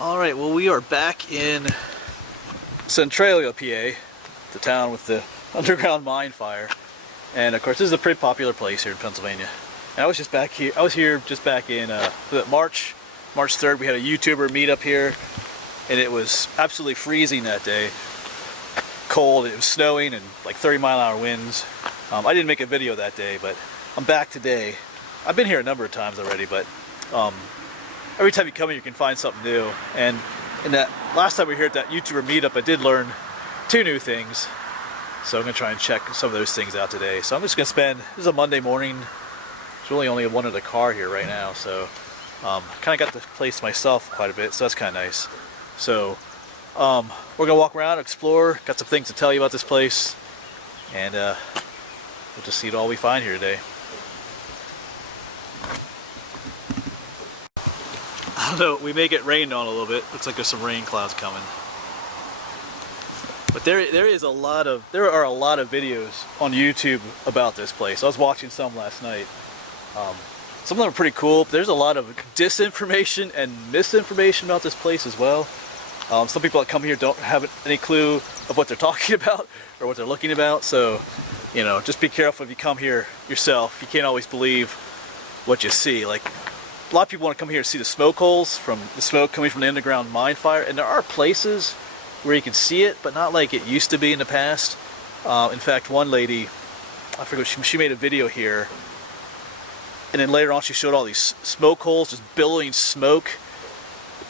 Alright, well, we are back in Centralia, PA, the town with the underground mine fire. And of course, this is a pretty popular place here in Pennsylvania. And I was here just back in March 3rd. We had a YouTuber meet up here, and it was absolutely freezing that day. Cold, it was snowing, and like 30-mile-an-hour winds. I didn't make a video that day, but I'm back today. I've been here a number of times already, but every time you come here, you can find something new. And in that last time we were here at that YouTuber meetup, I did learn 2 new things. So I'm going to try and check some of those things out today. So I'm just going to spend, this is a Monday morning. There's really only one other car here right now. So kind of got the place myself quite a bit, so that's kind of nice. So we're going to walk around, explore, got some things to tell you about this place. And we'll just see what all we find here today. I don't know, we may get rained on a little bit. Looks like there's some rain clouds coming. But there are a lot of videos on YouTube about this place. I was watching some last night. Some of them are pretty cool. There's a lot of disinformation and misinformation about this place as well. Some people that come here don't have any clue of what they're talking about or what they're looking about. So, you know, just be careful if you come here yourself. You can't always believe what you see. Like, a lot of people want to come here to see the smoke holes from the smoke coming from the underground mine fire, and there are places where you can see it, but not like it used to be in the past. In fact, one lady, I forget, she made a video here, and then later on she showed all these smoke holes, just billowing smoke.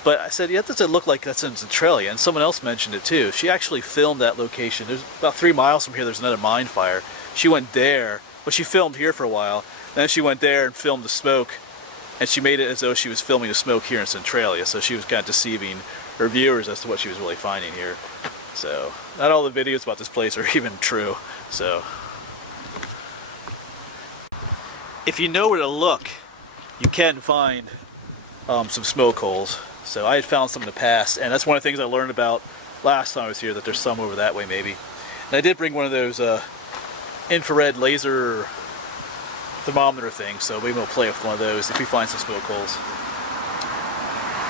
But I said, yeah, that doesn't look like that's in Centralia, and someone else mentioned it too. She actually filmed that location. There's about 3 miles from here, there's another mine fire. She went there, but she filmed here for a while. Then she went there and filmed the smoke, and she made it as though she was filming the smoke here in Centralia, so she was kind of deceiving her viewers as to what she was really finding here. So, not all the videos about this place are even true. So, if you know where to look, you can find some smoke holes. So I had found some in the past, and that's one of the things I learned about last time I was here, that there's some over that way maybe. And I did bring one of those infrared laser thermometer things, so maybe we'll play with one of those if we find some smoke holes.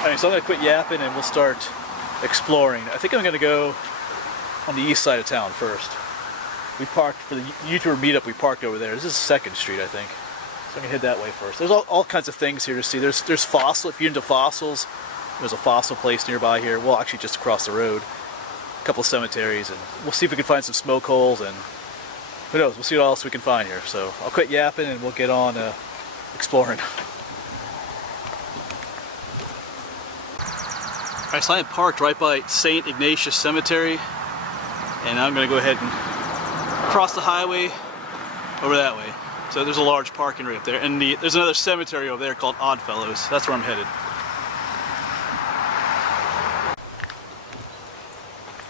Alright, so I'm going to quit yapping and we'll start exploring. I think I'm going to go on the east side of town first. We parked, for the YouTuber meetup, we parked over there. This is 2nd Street, I think. So I'm going to head that way first. There's all kinds of things here to see. There's fossil, if you're into fossils, there's a fossil place nearby here. Well, actually just across the road. A couple of cemeteries, and we'll see if we can find some smoke holes, and who knows, we'll see what else we can find here. So I'll quit yapping and we'll get on exploring. Alright, so I am parked right by St. Ignatius Cemetery, and I'm going to go ahead and cross the highway over that way. So there's a large parking right up there, and there's another cemetery over there called Oddfellows. That's where I'm headed.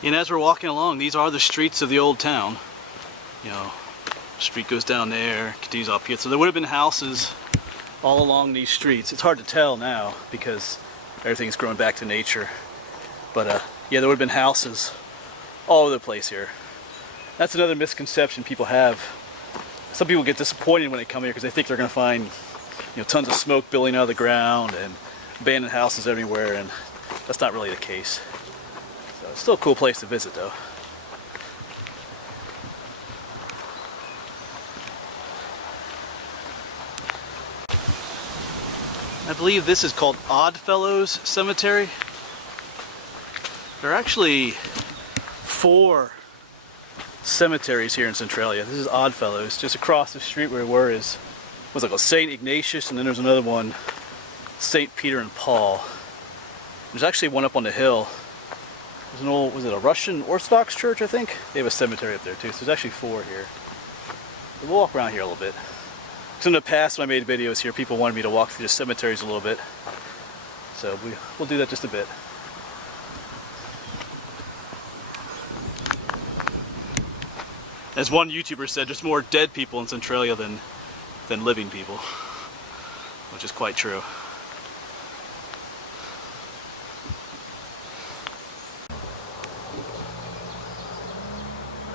And as we're walking along, these are the streets of the old town. You know, the street goes down there, continues up here. So there would have been houses all along these streets. It's hard to tell now because everything's growing back to nature. But yeah, there would have been houses all over the place here. That's another misconception people have. Some people get disappointed when they come here because they think they're going to find, you know, tons of smoke billowing out of the ground and abandoned houses everywhere, and that's not really the case. So it's still a cool place to visit though. I believe this is called Oddfellows Cemetery. There are actually 4 cemeteries here in Centralia. This is Oddfellows. Just across the street where we were was like a St. Ignatius, and then there's another one, St. Peter and Paul. There's actually one up on the hill. There's an old, was it a Russian Orthodox church, I think? They have a cemetery up there too, so there's actually 4 here. But we'll walk around here a little bit. Because in the past when I made videos here, people wanted me to walk through the cemeteries a little bit. So we'll do that just a bit. As one YouTuber said, there's more dead people in Centralia than living people. Which is quite true.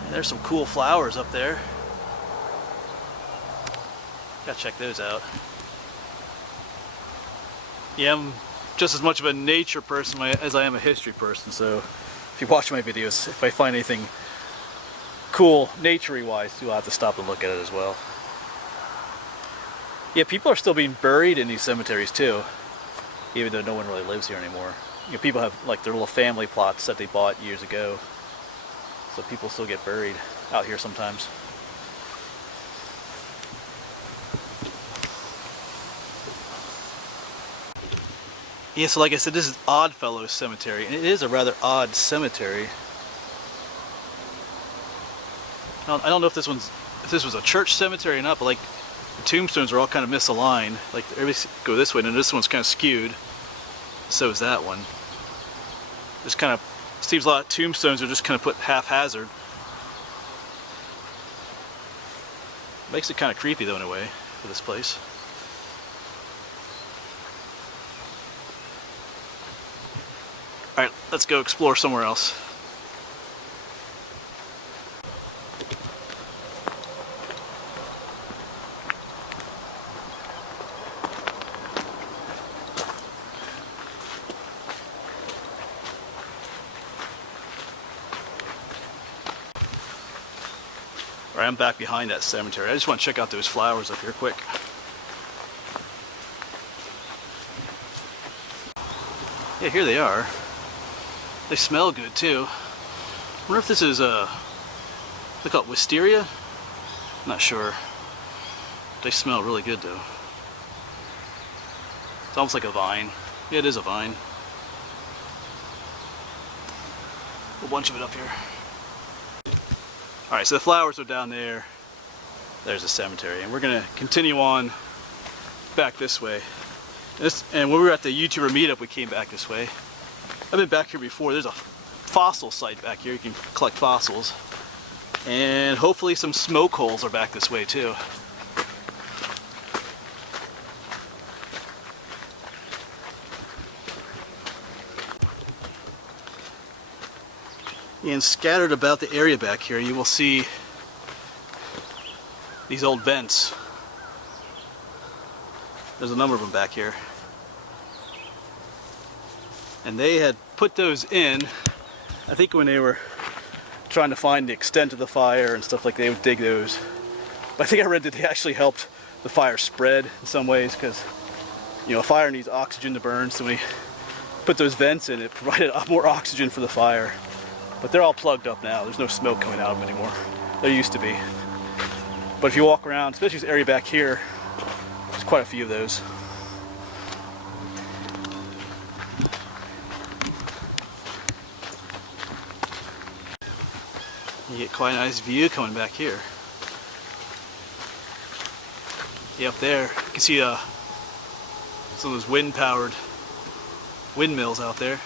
And there's some cool flowers up there. Gotta check those out. Yeah, I'm just as much of a nature person as I am a history person, so if you watch my videos, if I find anything cool nature-y wise, you'll have to stop and look at it as well. Yeah, people are still being buried in these cemeteries too, even though no one really lives here anymore. You know, people have like their little family plots that they bought years ago, so people still get buried out here sometimes. Yeah, so like I said, this is Oddfellows Cemetery, and it is a rather odd cemetery. I don't know if this was a church cemetery or not, but like the tombstones are all kind of misaligned. Like everybody go this way, and this one's kind of skewed. So is that one. Just kind of seems a lot of tombstones are just kind of put haphazard. Makes it kind of creepy though in a way for this place. Alright, let's go explore somewhere else. Alright, I'm back behind that cemetery. I just want to check out those flowers up here quick. Yeah, here they are. They smell good too. I wonder if this is they call it wisteria? I'm not sure. They smell really good though. It's almost like a vine. Yeah, it is a vine. A bunch of it up here. Alright, so the flowers are down there. There's the cemetery. And we're going to continue on back this way. And when we were at the YouTuber meetup, we came back this way. I've been back here before. There's a fossil site back here. You can collect fossils. And hopefully some smoke holes are back this way too. And scattered about the area back here, you will see these old vents. There's a number of them back here. And they had put those in, I think when they were trying to find the extent of the fire and stuff, like they would dig those. But I think I read that they actually helped the fire spread in some ways, because you know, a fire needs oxygen to burn, so when we put those vents in, it provided more oxygen for the fire. But they're all plugged up now. There's no smoke coming out of them anymore. There used to be. But if you walk around, especially this area back here, there's quite a few of those. You get quite a nice view coming back here. Yeah, up there, you can see some of those wind-powered windmills out there.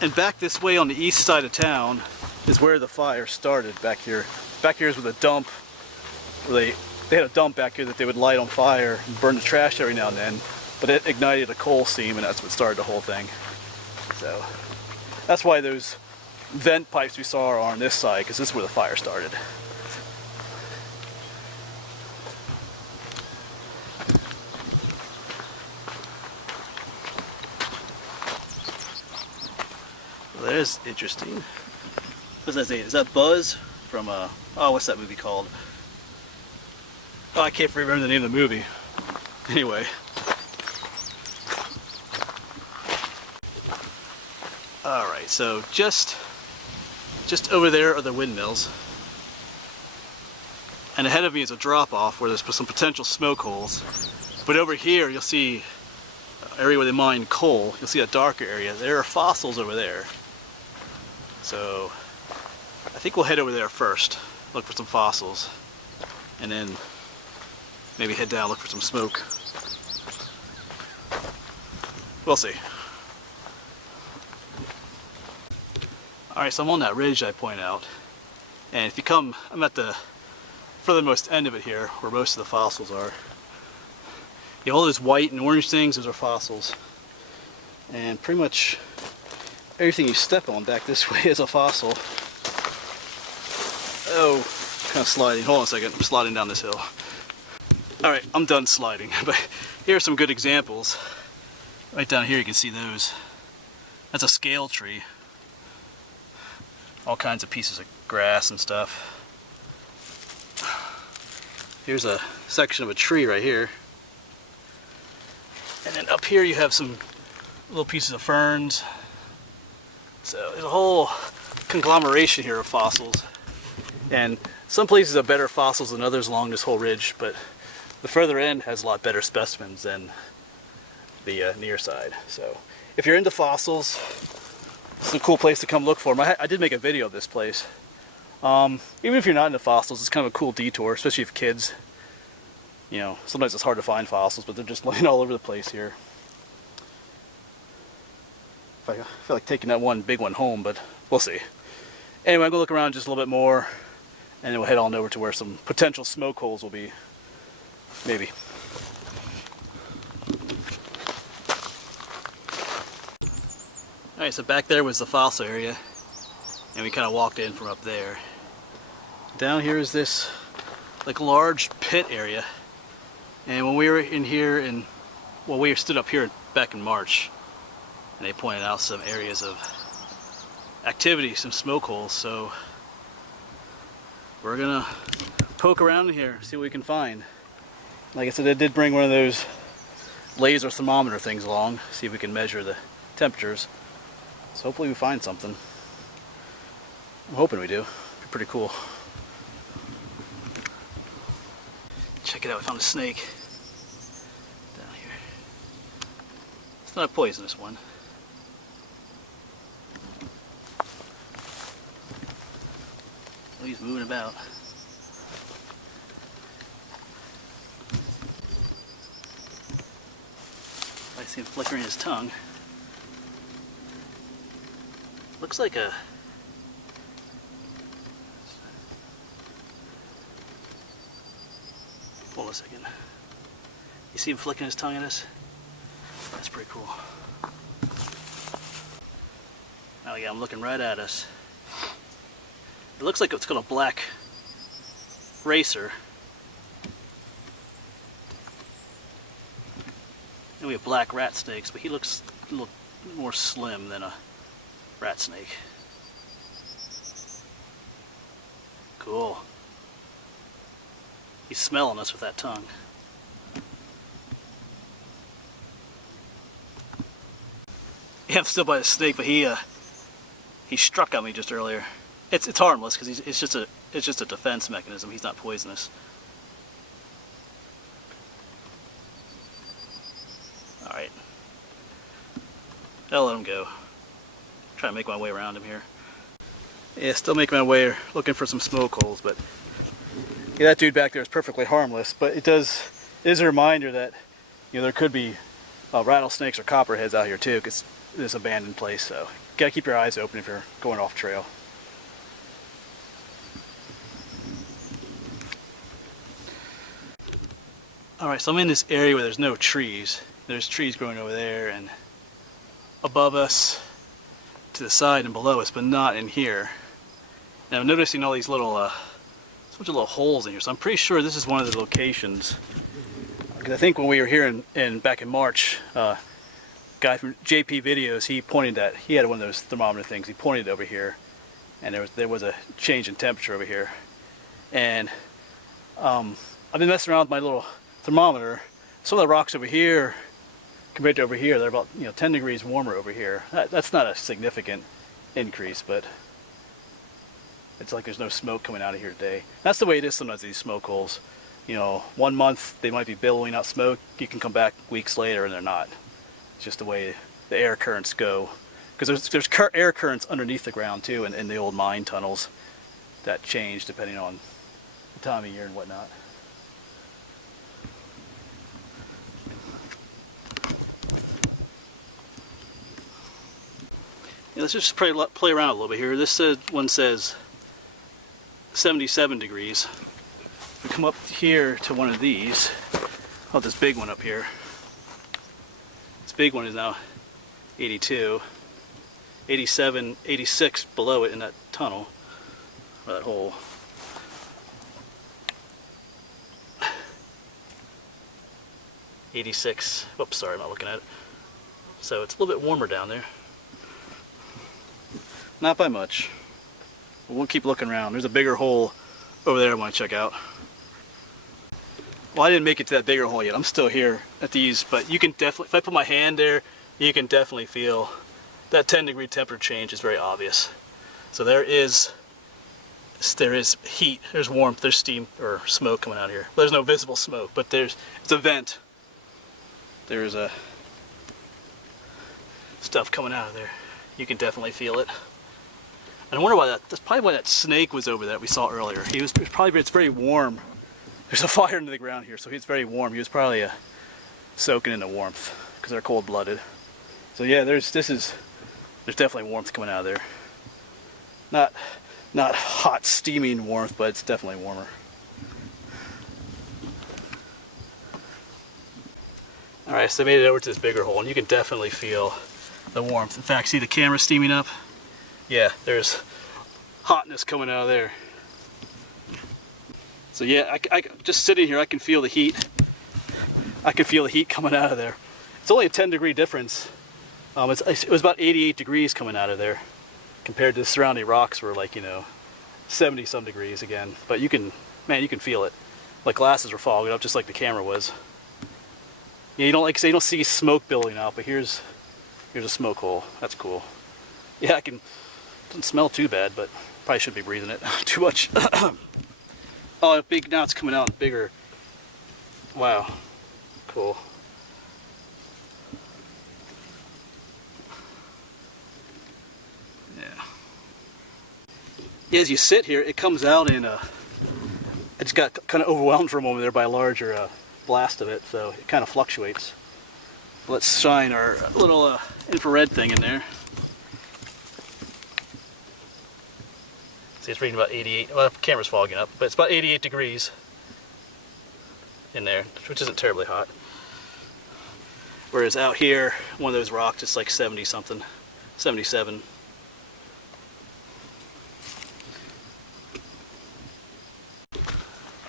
And back this way on the east side of town is where the fire started back here. Back here is where the dump, where they had a dump back here that they would light on fire and burn the trash every now and then. But it ignited a coal seam, and that's what started the whole thing. So that's why those vent pipes we saw are on this side, because this is where the fire started. That is interesting. What does that say? Is that Buzz from oh, what's that movie called? Oh, I can't remember the name of the movie. Anyway. Alright, so just over there are the windmills. And ahead of me is a drop-off where there's some potential smoke holes. But over here you'll see an area where they mine coal. You'll see a darker area. There are fossils over there. So I think we'll head over there first, look for some fossils, and then maybe head down, look for some smoke. We'll see. Alright, so I'm on that ridge I point out, and if you come, I'm at the furthermost end of it here, where most of the fossils are. You know, all those white and orange things, those are fossils. And pretty much everything you step on back this way is a fossil. Oh, kind of sliding. Hold on a second, I'm sliding down this hill. Alright, I'm done sliding, but here are some good examples. Right down here you can see those. That's a scale tree. All kinds of pieces of grass and stuff. Here's a section of a tree right here. And then up here you have some little pieces of ferns. So there's a whole conglomeration here of fossils. And some places have better fossils than others along this whole ridge, but the further end has a lot better specimens than the near side. So if you're into fossils, it's a cool place to come look for them. I did make a video of this place. Even if you're not into fossils, it's kind of a cool detour, especially if kids. You know, sometimes it's hard to find fossils, but they're just laying all over the place here. I feel like taking that one big one home, but we'll see. Anyway, I'm going to look around just a little bit more, and then we'll head on over to where some potential smoke holes will be. Maybe. Alright, so back there was the fossil area, and we kind of walked in from up there. Down here is this like large pit area, and when we were in here, we stood up here back in March, and they pointed out some areas of activity, some smoke holes, so we're gonna poke around in here, see what we can find. Like I said, I did bring one of those laser thermometer things along, see if we can measure the temperatures. So hopefully we find something. I'm hoping we do. It'd be pretty cool. Check it out, we found a snake down here. It's not a poisonous one. Oh, he's moving about. I see him flickering his tongue. Looks like a... Hold on a second. You see him flicking his tongue at us? That's pretty cool. Oh yeah, I'm looking right at us. It looks like it's got a black racer. And we have black rat snakes, but he looks a little more slim than a rat snake. Cool. He's smelling us with that tongue. Yeah, I'm still by the snake, but he struck at me just earlier. It's harmless because it's just a defense mechanism. He's not poisonous. All right. I'll let him go. Try to make my way around him here. Yeah, still making my way looking for some smoke holes, but yeah, that dude back there is perfectly harmless. But it is a reminder that there could be rattlesnakes or copperheads out here too, because it's an abandoned place. So you gotta keep your eyes open if you're going off trail. All right, so I'm in this area where there's no trees. There's trees growing over there and above us, to the side and below us, but not in here. Now I'm noticing all these little, bunch of little holes in here, so I'm pretty sure this is one of the locations. Because I think when we were here back in March, guy from JP Videos, he pointed that he had one of those thermometer things. He pointed over here, and there was a change in temperature over here. And I've been messing around with my little thermometer. Some of the rocks over here, compared to over here, they're about 10 degrees warmer over here. That's not a significant increase, but it's like there's no smoke coming out of here today. That's the way it is sometimes, these smoke holes. 1 month they might be billowing out smoke, you can come back weeks later and they're not. It's just the way the air currents go. Because there's air currents underneath the ground too, in the old mine tunnels that change depending on the time of year and whatnot. Let's just play around a little bit here. This one says 77 degrees. We come up here to one of these. Oh, this big one up here. This big one is now 82, 87, 86 below it in that tunnel, or that hole. 86. Whoops, sorry, I'm not looking at it. So it's a little bit warmer down there. Not by much. But we'll keep looking around. There's a bigger hole over there I want to check out. Well, I didn't make it to that bigger hole yet. I'm still here at these, but you can definitely, if I put my hand there, you can definitely feel that 10-degree temperature change is very obvious. So there is heat, there's warmth, there's steam or smoke coming out here. There's no visible smoke, but it's a vent. There's a stuff coming out of there. You can definitely feel it. And I wonder why that's probably why that snake was over there that we saw earlier. It's very warm. There's a fire into the ground here, so he's very warm. He was probably soaking in the warmth because they're cold-blooded. So yeah, there's definitely warmth coming out of there. Not hot, steaming warmth, but it's definitely warmer. All right, so I made it over to this bigger hole, and you can definitely feel the warmth. In fact, see the camera steaming up? Yeah, there's hotness coming out of there. So yeah, I just sitting here, I can feel the heat. I can feel the heat coming out of there. It's only a 10-degree difference. It was about 88 degrees coming out of there, compared to the surrounding rocks were like, 70-some degrees again. But you can feel it. Like glasses were fogging up, just like the camera was. Yeah, you don't see smoke building out, but here's a smoke hole. That's cool. Yeah, doesn't smell too bad, but probably shouldn't be breathing it too much. Oh, now it's coming out bigger. Wow, cool. Yeah, as you sit here, it comes out in I just got kind of overwhelmed for a moment there by a larger blast of it, so it kind of fluctuates. Let's shine our little infrared thing in there. See, it's reading about 88, well, the camera's fogging up, but it's about 88 degrees in there, which isn't terribly hot. Whereas out here, one of those rocks, it's like 70 something, 77.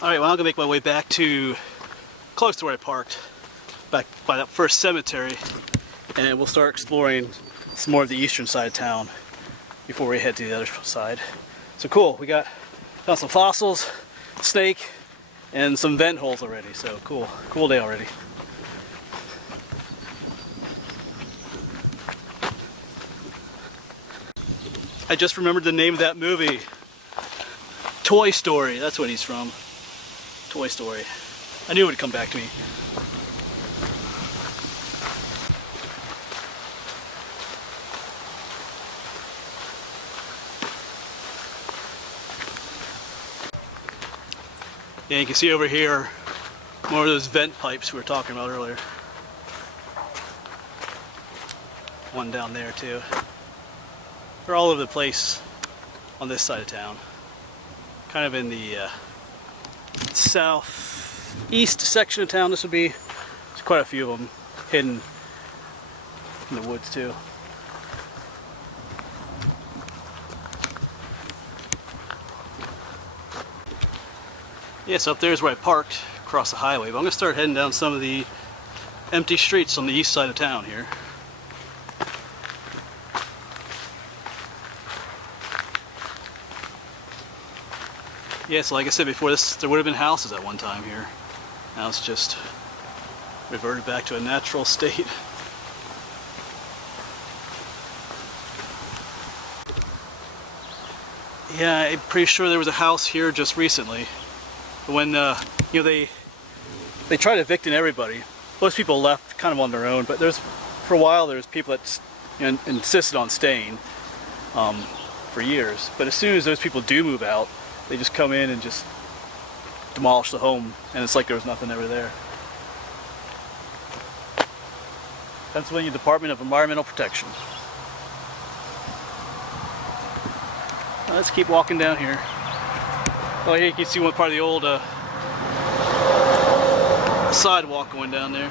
Alright, well, I'm gonna make my way back to close to where I parked, back by that first cemetery, and we'll start exploring some more of the eastern side of town before we head to the other side. So cool, we found some fossils, snake, and some vent holes already, so cool day already. I just remembered the name of that movie, Toy Story, that's what he's from. Toy Story. I knew it would come back to me. Yeah, you can see over here more of those vent pipes we were talking about earlier. One down there too. They're all over the place on this side of town. Kind of in the southeast section of town this would be. There's quite a few of them hidden in the woods too. Yeah, so up there is where I parked across the highway, but I'm going to start heading down some of the empty streets on the east side of town here. Yeah, so like I said before, there would have been houses at one time here. Now it's just reverted back to a natural state. Yeah, I'm pretty sure there was a house here just recently. When they tried evicting everybody. Most people left kind of on their own, but for a while there was people that insisted on staying for years. But as soon as those people do move out, they just come in and just demolish the home, and it's like there was nothing ever there. Pennsylvania Department of Environmental Protection. Now let's keep walking down here. Oh, here you can see one part of the old sidewalk going down there.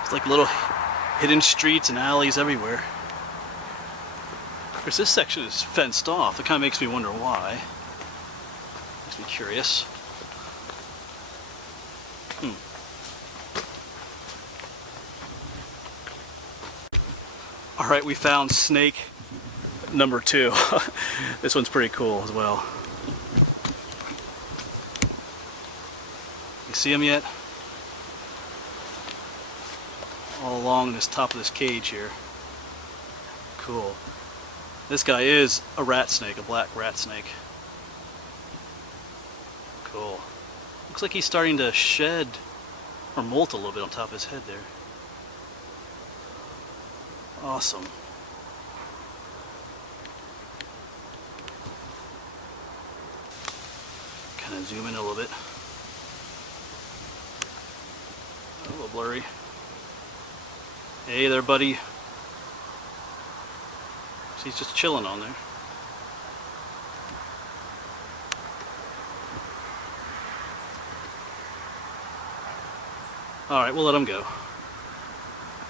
It's like little hidden streets and alleys everywhere. Of course, this section is fenced off. It kind of makes me wonder why. Makes me curious. Alright, we found snake number 2. This one's pretty cool as well. You see him yet? All along this top of this cage here. Cool. This guy is a rat snake, a black rat snake. Cool. Looks like he's starting to shed or molt a little bit on top of his head there. Awesome. Kind of zoom in a little bit. A little blurry. Hey there, buddy. He's just chilling on there. Alright, we'll let him go.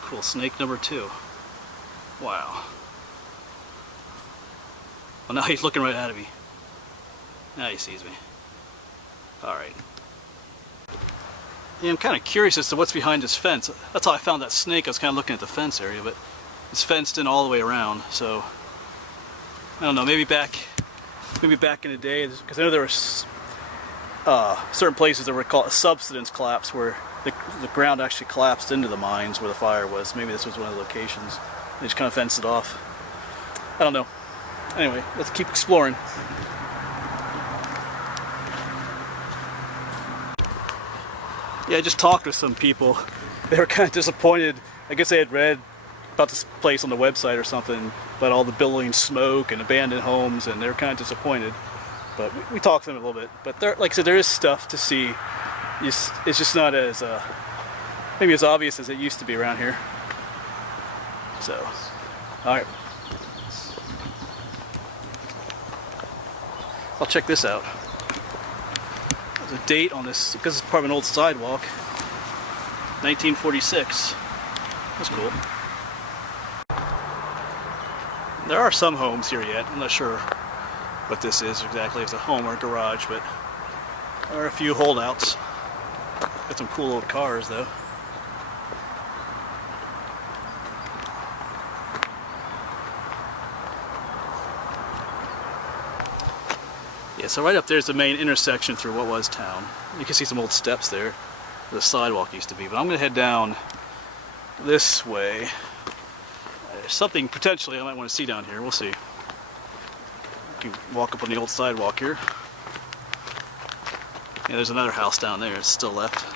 Cool, snake number 2. Wow. Well, now he's looking right at me. Now he sees me. Alright. Yeah, I'm kind of curious as to what's behind this fence. That's how I found that snake. I was kind of looking at the fence area, but it's fenced in all the way around, so I don't know, maybe back in the day, because I know there were certain places that were called a subsidence collapse, where the ground actually collapsed into the mines where the fire was. Maybe this was one of the locations. They just kind of fenced it off. I don't know. Anyway, let's keep exploring. Yeah, I just talked with some people. They were kind of disappointed. I guess they had read about this place on the website or something, about all the billowing smoke and abandoned homes, and they were kind of disappointed. But we talked to them a little bit. But there, like I said, there is stuff to see. It's just not as maybe as obvious as it used to be around here. So, all right. I'll check this out. There's a date on this, because it's part of an old sidewalk. 1946. That's cool. There are some homes here yet. I'm not sure what this is exactly. It's a home or a garage, but there are a few holdouts. Got some cool old cars though. Yeah, so right up there's the main intersection through what was town. You can see some old steps there where the sidewalk used to be, but I'm going to head down this way. There's something potentially I might want to see down here. We'll see. You can walk up on the old sidewalk here. Yeah, there's another house down there. It's still left.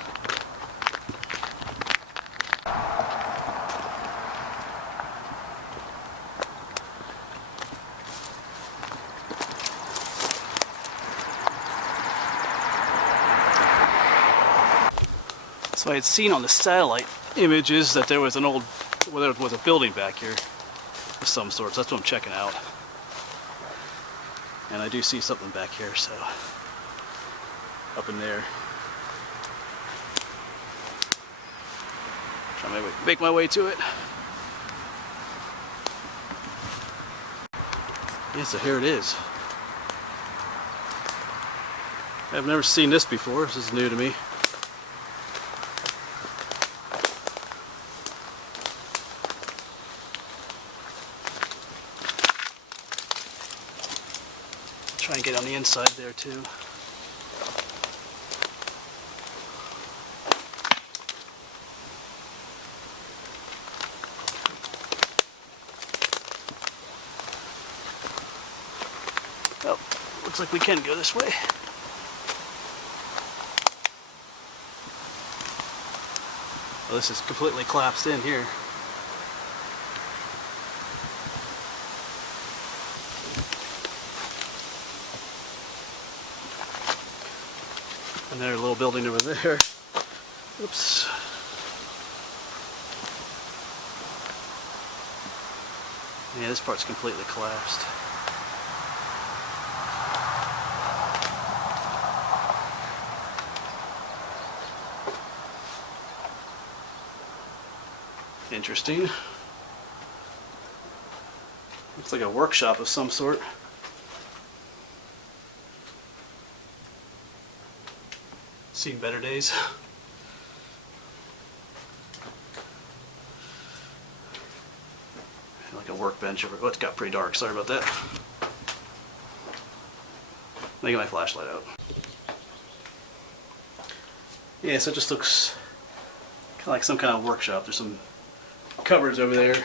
So I had seen on the satellite images that there was an old, well, there was a building back here of some sort, so that's what I'm checking out. And I do see something back here, so up in there. Trying to make my way to it. Yeah, so here it is. I've never seen this before. This is new to me. Try and get on the inside there too. Oh, looks like we can go this way. Oh, this is completely collapsed in here. Another little building over there. Oops. Yeah, this part's completely collapsed. Interesting. Looks like a workshop of some sort. Seen better days. Like a workbench over. Oh, it's got pretty dark. Sorry about that. Let me get my flashlight out. Yeah, so it just looks kind of like some kind of workshop. There's some cupboards over there.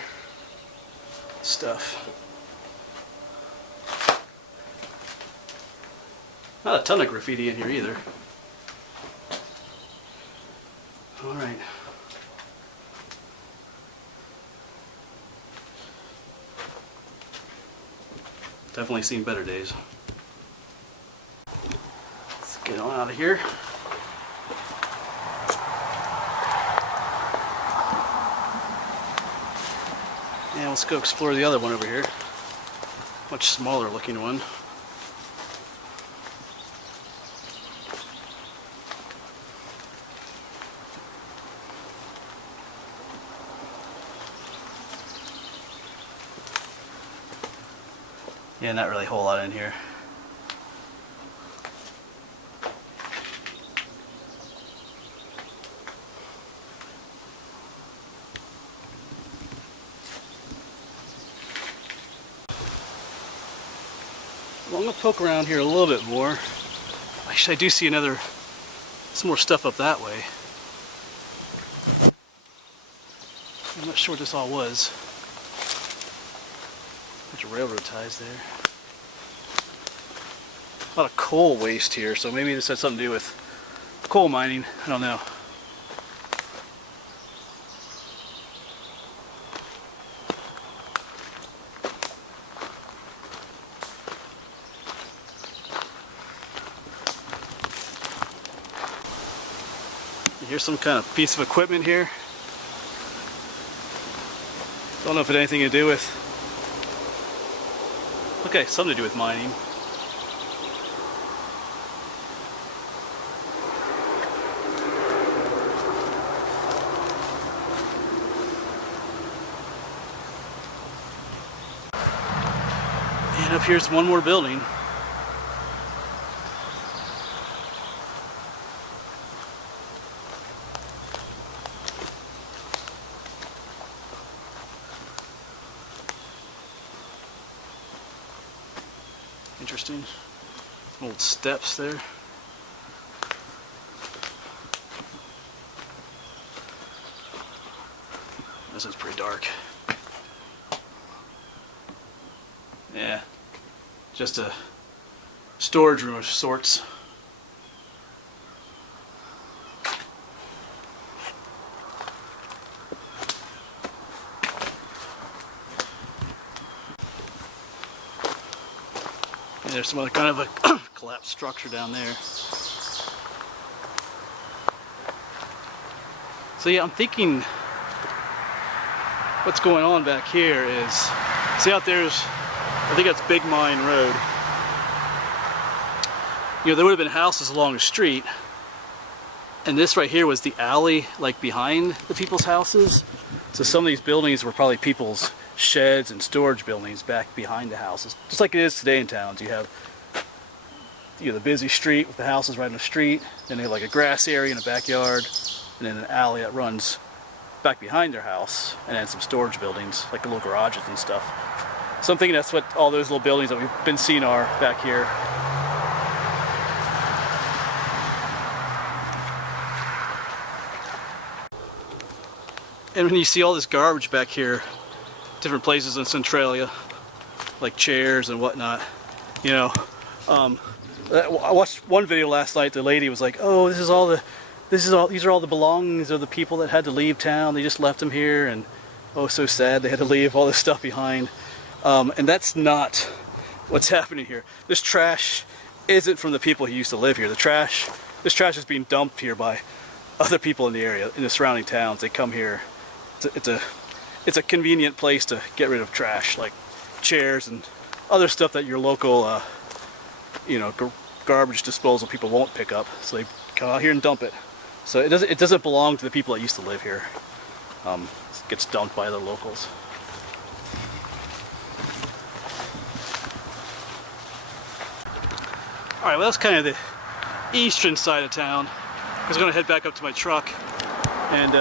Stuff. Not a ton of graffiti in here either. Alright. Definitely seen better days. Let's get on out of here. And let's go explore the other one over here. Much smaller looking one. Yeah, not really a whole lot in here. Well, I'm going to poke around here a little bit more. Actually, I do see some more stuff up that way. I'm not sure what this all was. Bunch of railroad ties there. A lot of coal waste here, so maybe this has something to do with coal mining. I don't know. Here's some kind of piece of equipment here. Don't know if it had anything to do with... Okay, something to do with mining. And up here's one more building. Interesting. Some old steps there. This is pretty dark. Yeah. Just a storage room of sorts. And there's some other kind of a collapsed structure down there. So yeah, I'm thinking what's going on back here is, see out there's, I think that's Big Mine Road. You know, there would have been houses along the street, and this right here was the alley, like behind the people's houses. So some of these buildings were probably people's sheds and storage buildings back behind the houses, just like it is today in towns. You have, you know, the busy street with the houses right on the street, then they have like a grass area in a backyard, and then an alley that runs back behind their house, and then some storage buildings like the little garages and stuff. So I'm thinking that's what all those little buildings that we've been seeing are back here. And when you see all this garbage back here, different places in Centralia, like chairs and whatnot, you know, I watched one video last night. The lady was like, "Oh, these are all the belongings of the people that had to leave town. They just left them here, and oh, so sad they had to leave all this stuff behind." And that's not what's happening here. This trash isn't from the people who used to live here. This trash is being dumped here by other people in the area, in the surrounding towns. They come here. It's a convenient place to get rid of trash, like chairs and other stuff that your local, you know, garbage disposal people won't pick up. So they come out here and dump it. So it doesn't belong to the people that used to live here. It gets dumped by the locals. All right, well, that's kind of the eastern side of town. was going to head back up to my truck and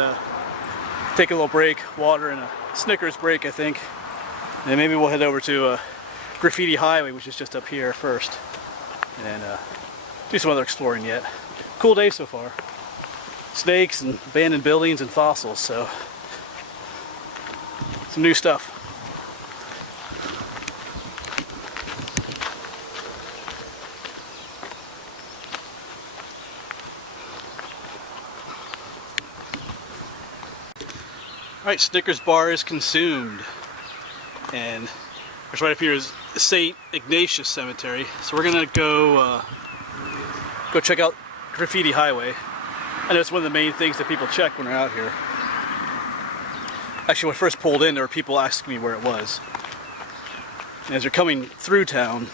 take a little break, water and a Snickers break, I think. And maybe we'll head over to Graffiti Highway, which is just up here first, and do some other exploring yet. Cool day so far. Snakes and abandoned buildings and fossils, so some new stuff. Alright, Snickers bar is consumed, and right up here is St. Ignatius Cemetery, so we're gonna go check out Graffiti Highway. I know it's one of the main things that people check when they're out here. Actually, when I first pulled in, there were people asking me where it was. And as you're coming through town,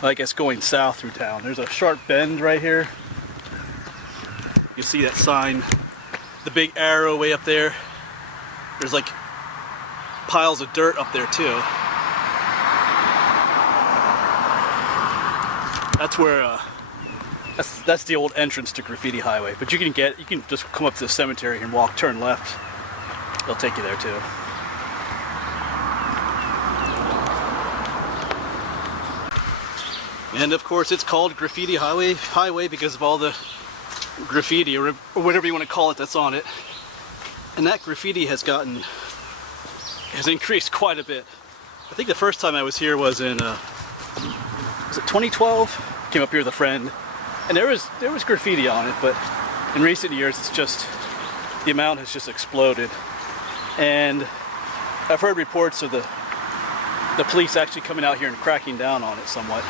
I guess going south through town, there's a sharp bend right here. You see that sign, the big arrow way up there. There's like piles of dirt up there too. That's where that's the old entrance to Graffiti Highway. But you can just come up to the cemetery and walk, turn left. They'll take you there too. And of course, it's called Graffiti Highway because of all the graffiti or whatever you want to call it that's on it. And that graffiti has increased quite a bit. I think the first time I was here was in was it 2012? Came up here with a friend, and there was graffiti on it, but in recent years it's just the amount has just exploded. And I've heard reports of the police actually coming out here and cracking down on it somewhat.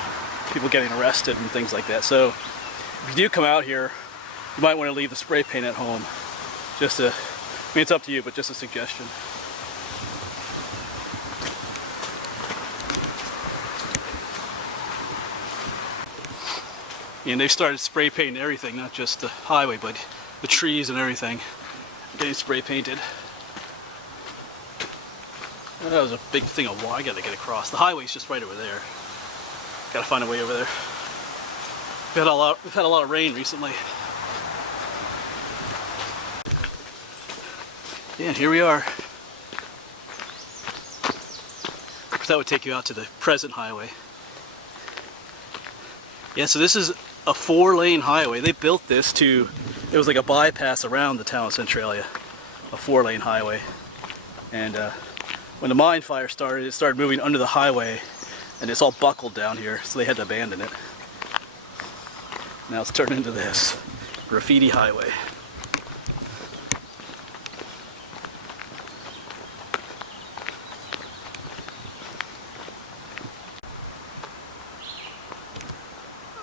People getting arrested and things like that. So if you do come out here, you might want to leave the spray paint at home. I mean, it's up to you, but just a suggestion. And they've started spray painting everything, not just the highway, but the trees and everything. Getting spray painted. That was a big thing of water. I gotta get across. The highway's just right over there. Gotta find a way over there. We've had a lot of rain recently. Yeah, here we are. That would take you out to the present highway. Yeah, so this is a 4-lane highway. They built this it was like a bypass around the town of Centralia. A 4-lane highway. And when the mine fire started, it started moving under the highway, and it's all buckled down here, so they had to abandon it. Now it's turned into this Graffiti Highway.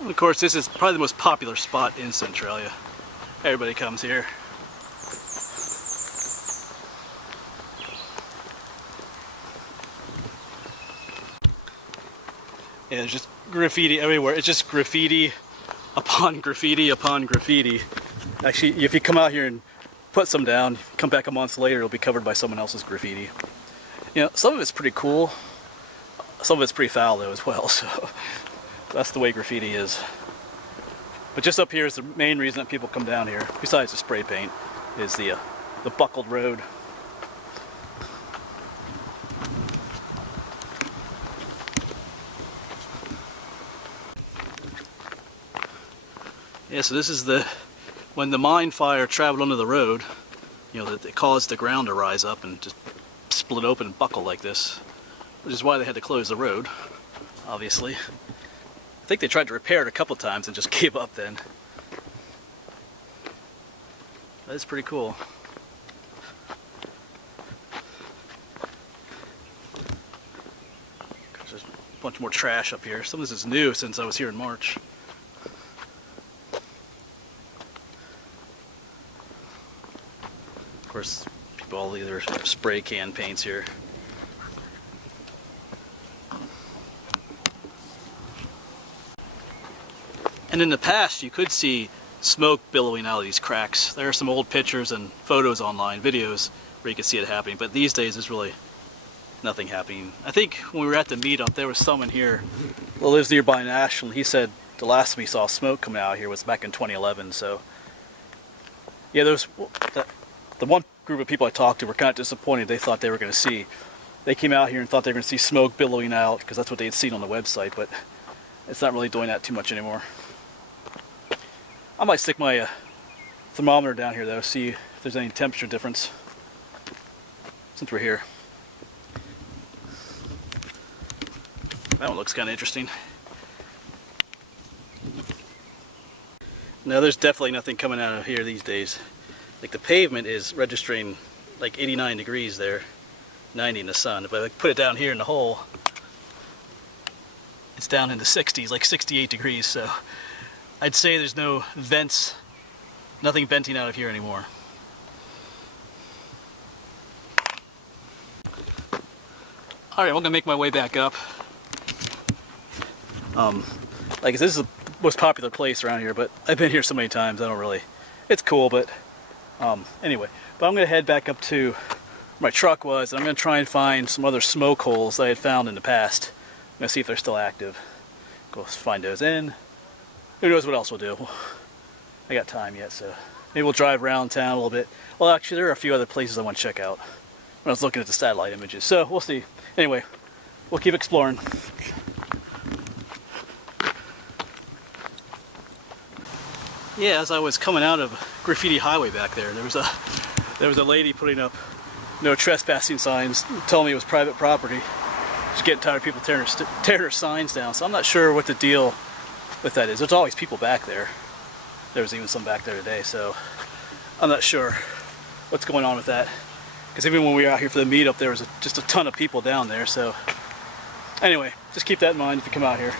Of course, this is probably the most popular spot in Centralia. Everybody comes here. Yeah, there's just graffiti everywhere. It's just graffiti upon graffiti upon graffiti. Actually, if you come out here and put some down, come back a month later, it'll be covered by someone else's graffiti. You know, some of it's pretty cool. Some of it's pretty foul though as well, so that's the way graffiti is. But just up here is the main reason that people come down here, besides the spray paint, is the buckled road. Yeah, so this is when the mine fire traveled under the road, you know, that it caused the ground to rise up and just split open and buckle like this, which is why they had to close the road, obviously. I think they tried to repair it a couple times and just gave up then. That's pretty cool. There's a bunch more trash up here. Some of this is new since I was here in March. Of course, people all either spray can paints here. And in the past, you could see smoke billowing out of these cracks. There are some old pictures and photos online, videos, where you can see it happening. But these days, there's really nothing happening. I think when we were at the meetup, there was someone here who lives nearby in Ashland. He said the last time he saw smoke coming out here was back in 2011. So Yeah, the one group of people I talked to were kind of disappointed. They thought they were going to see, they came out here and thought they were going to see smoke billowing out because that's what they had seen on the website, but it's not really doing that too much anymore. I might stick my thermometer down here though, see if there's any temperature difference since we're here. That one looks kind of interesting. No, there's definitely nothing coming out of here these days. Like the pavement is registering like 89 degrees there, 90 in the sun. If I put it down here in the hole, it's down in the 60s, like 68 degrees. So I'd say there's no vents, nothing venting out of here anymore. Alright, I'm gonna make my way back up. Like this is the most popular place around here, but I've been here so many times, I don't really, it's cool, but anyway. But I'm gonna head back up to where my truck was, and I'm gonna try and find some other smoke holes that I had found in the past. I'm gonna see if they're still active. Go find those in. Who knows what else we'll do. I got time yet, so maybe we'll drive around town a little bit. Well, actually, there are a few other places I want to check out when I was looking at the satellite images, so we'll see. Anyway, we'll keep exploring. Yeah, as I was coming out of Graffiti Highway back there, there was a lady putting up no trespassing signs, telling me it was private property. She's getting tired of people tearing her signs down, so I'm not sure what the deal with that is. There's always people back there. There was even some back there today, so I'm not sure what's going on with that. Because even when we were out here for the meetup, there was just a ton of people down there, so anyway, just keep that in mind if you come out here.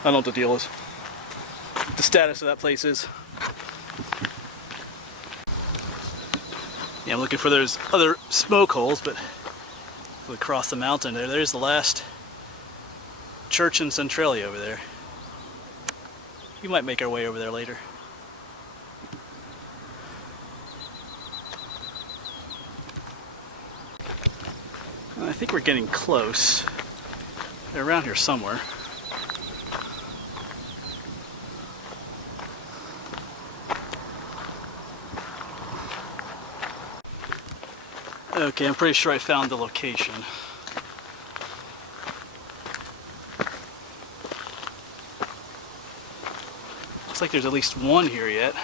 I don't know what the deal is. The status of that place is. Yeah, I'm looking for those other smoke holes, but we cross the mountain there. There's the last church in Centralia over there. We might make our way over there later. I think we're getting close. They're around here somewhere. Okay, I'm pretty sure I found the location. Looks like there's at least one here yet.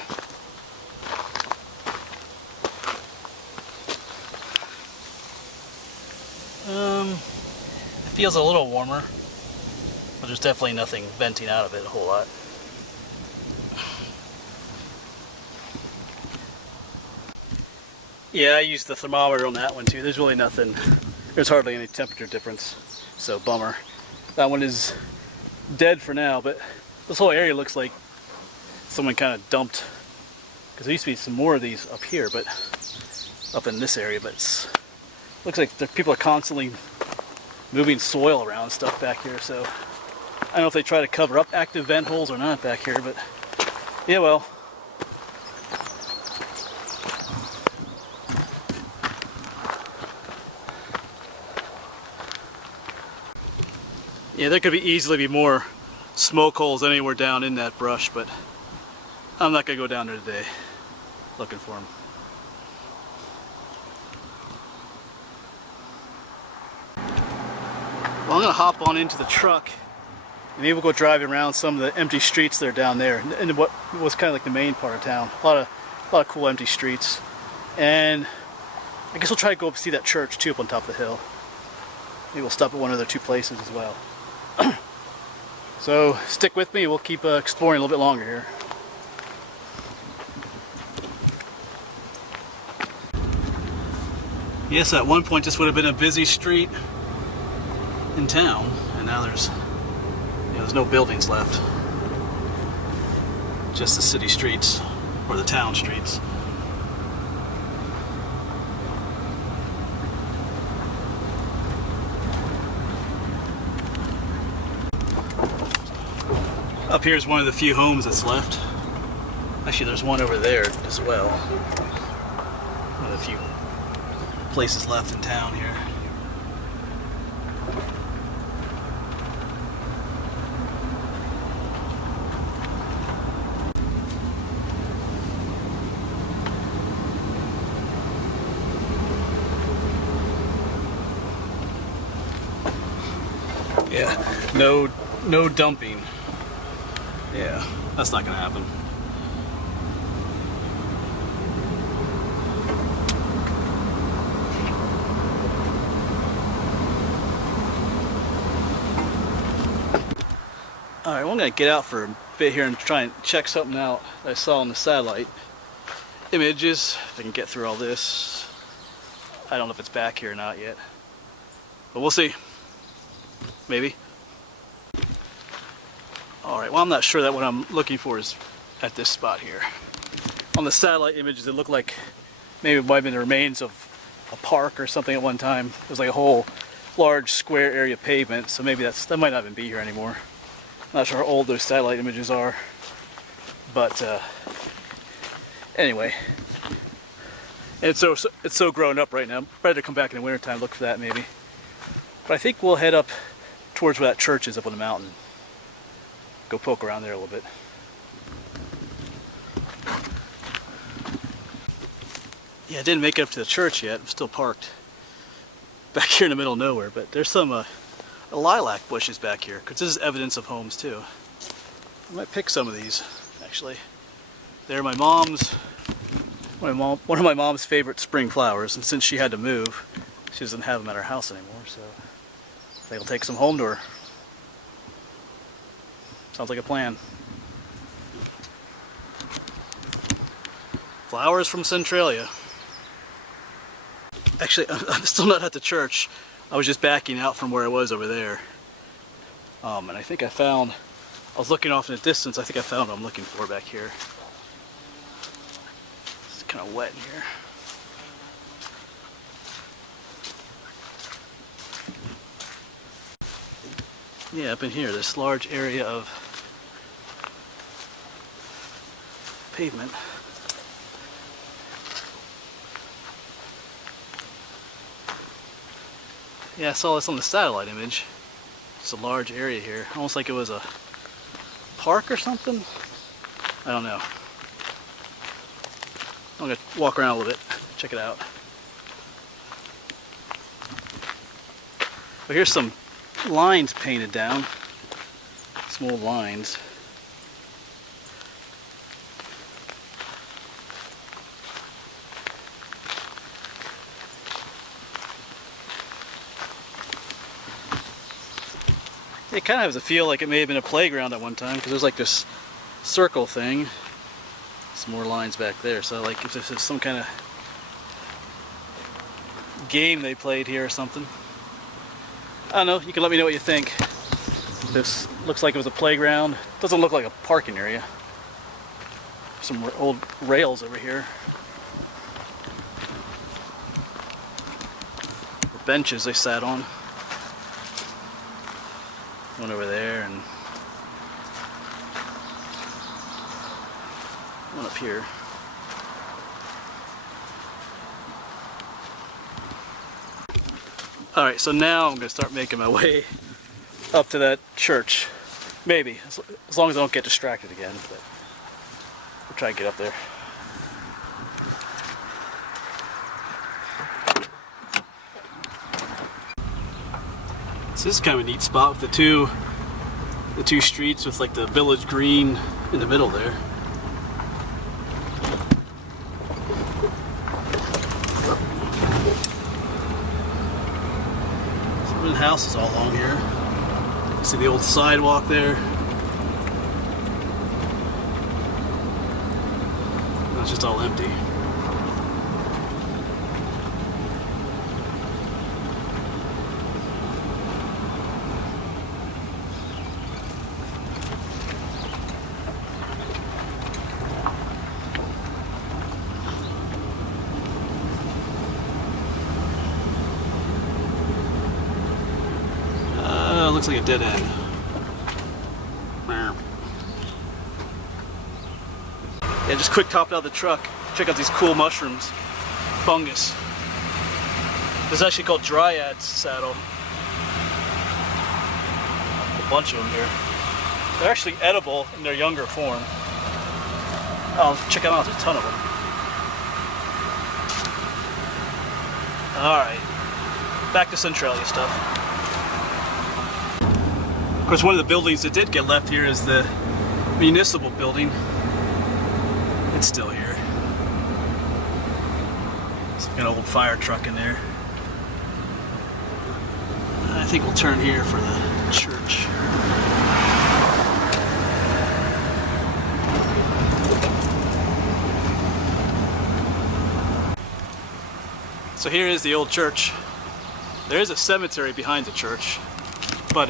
It feels a little warmer, but there's definitely nothing venting out of it a whole lot. Yeah, I used the thermometer on that one too. There's really nothing, there's hardly any temperature difference, so bummer. That one is dead for now, but this whole area looks like someone kind of dumped, because there used to be some more of these up here, but up in this area, but looks like people are constantly moving soil around and stuff back here, so I don't know if they try to cover up active vent holes or not back here, but yeah, well. Yeah, there could easily be more smoke holes anywhere down in that brush, but I'm not going to go down there today looking for them. Well, I'm going to hop on into the truck and maybe we'll go driving around some of the empty streets that are down there, and what was kind of like the main part of town. A lot of cool empty streets, and I guess we'll try to go up and see that church too up on top of the hill. Maybe we'll stop at one of the two places as well. So stick with me, we'll keep exploring a little bit longer here. Yes, at one point this would have been a busy street in town, and now there's no buildings left. Just the city streets, or the town streets. Up here is one of the few homes that's left. Actually, there's one over there as well. One of the few places left in town here. Yeah, no dumping. Yeah, that's not gonna happen. All right, well, I'm gonna get out for a bit here and try and check something out that I saw on the satellite images. If I can get through all this. I don't know if it's back here or not yet, but we'll see. Maybe. All right, well, I'm not sure that what I'm looking for is at this spot here. On the satellite images, it looked like maybe it might have been the remains of a park or something at one time. It was like a whole large square area pavement, so maybe that might not even be here anymore. Not sure how old those satellite images are, but anyway, and it's so grown up right now. I'm ready to come back in the wintertime, look for that maybe. But I think we'll head up towards where that church is up on the mountain. Go poke around there a little bit. Yeah, I didn't make it up to the church yet. I'm still parked back here in the middle of nowhere, but there's some lilac bushes back here, because this is evidence of homes too. I might pick some of these, actually. They're my mom's, one of my mom's favorite spring flowers, and since she had to move, she doesn't have them at her house anymore, so I think I'll take some home to her. Sounds like a plan. Flowers from Centralia. Actually, I'm still not at the church. I was just backing out from where I was over there. And I think I was looking off in the distance, I think I found what I'm looking for back here. It's kind of wet in here. Yeah, up in here, this large area of pavement. Yeah, I saw this on the satellite image. It's a large area here, almost like it was a park or something. I don't know. I'm gonna walk around a little bit, check it out. But here's some lines painted down, some old lines. It kind of has a feel like it may have been a playground at one time, because there's like this circle thing. Some more lines back there, so like if this is some kind of game they played here or something. I don't know, you can let me know what you think. This looks like it was a playground. Doesn't look like a parking area. Some old rails over here. The benches they sat on. One over there and one up here. Alright, so now I'm going to start making my way up to that church. Maybe, as long as I don't get distracted again, but we'll try and get up there. So this is kind of a neat spot with the two streets with like the village green in the middle there. Some houses all along here. You see the old sidewalk there. Now it's just all empty. Looks like a dead end. Yeah, just quick topped out of the truck. Check out these cool mushrooms. Fungus. This is actually called dryad saddle. A bunch of them here. They're actually edible in their younger form. Oh, check them out, there's a ton of them. Alright, back to Centralia stuff. course, one of the buildings that did get left here is the municipal building. It's still here. It's like an old fire truck in there. I think we'll turn here for the church. So here is the old church. There is a cemetery behind the church, but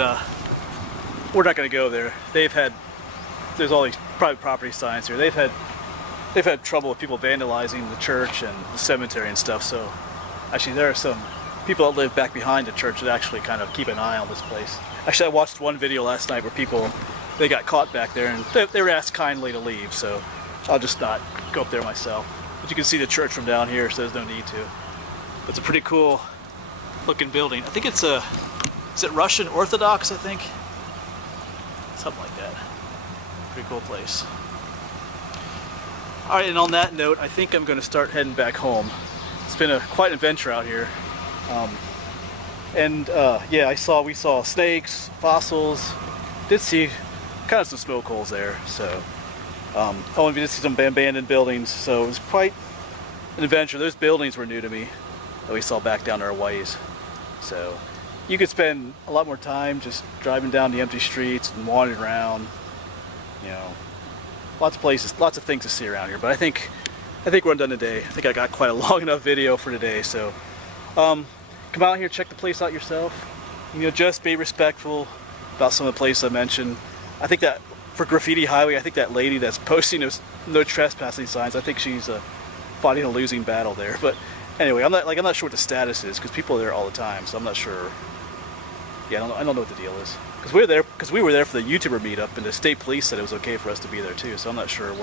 we're not going to go there. There's all these private property signs here. They've had trouble with people vandalizing the church and the cemetery and stuff. So actually, there are some people that live back behind the church that actually kind of keep an eye on this place. Actually, I watched one video last night where they got caught back there, and they were asked kindly to leave. So I'll just not go up there myself. But you can see the church from down here, so there's no need to. It's a pretty cool looking building. I think is it Russian Orthodox, I think? Something like that. Pretty cool place. Alright, and on that note, I think I'm going to start heading back home. It's been quite an adventure out here. Yeah, we saw snakes, fossils, did see kind of some smoke holes there, so we did see some abandoned buildings, so it was quite an adventure. Those buildings were new to me that we saw back down our ways. So you could spend a lot more time just driving down the empty streets and wandering around. You know, lots of places, lots of things to see around here. But I think we're done today. I think I got quite a long enough video for today. So come out here, check the place out yourself. You know, just be respectful about some of the places I mentioned. I think that for Graffiti Highway, I think that lady that's posting those no trespassing signs, I think she's fighting a losing battle there. But anyway, I'm not sure what the status is because people are there all the time, so I'm not sure. Yeah, I don't know what the deal is because we were there for the YouTuber meetup, and the state police said it was okay for us to be there too. So I'm not sure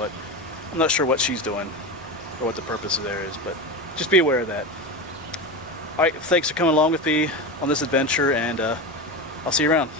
what she's doing or what the purpose of there is, but just be aware of that. All right, thanks for coming along with me on this adventure, and I'll see you around.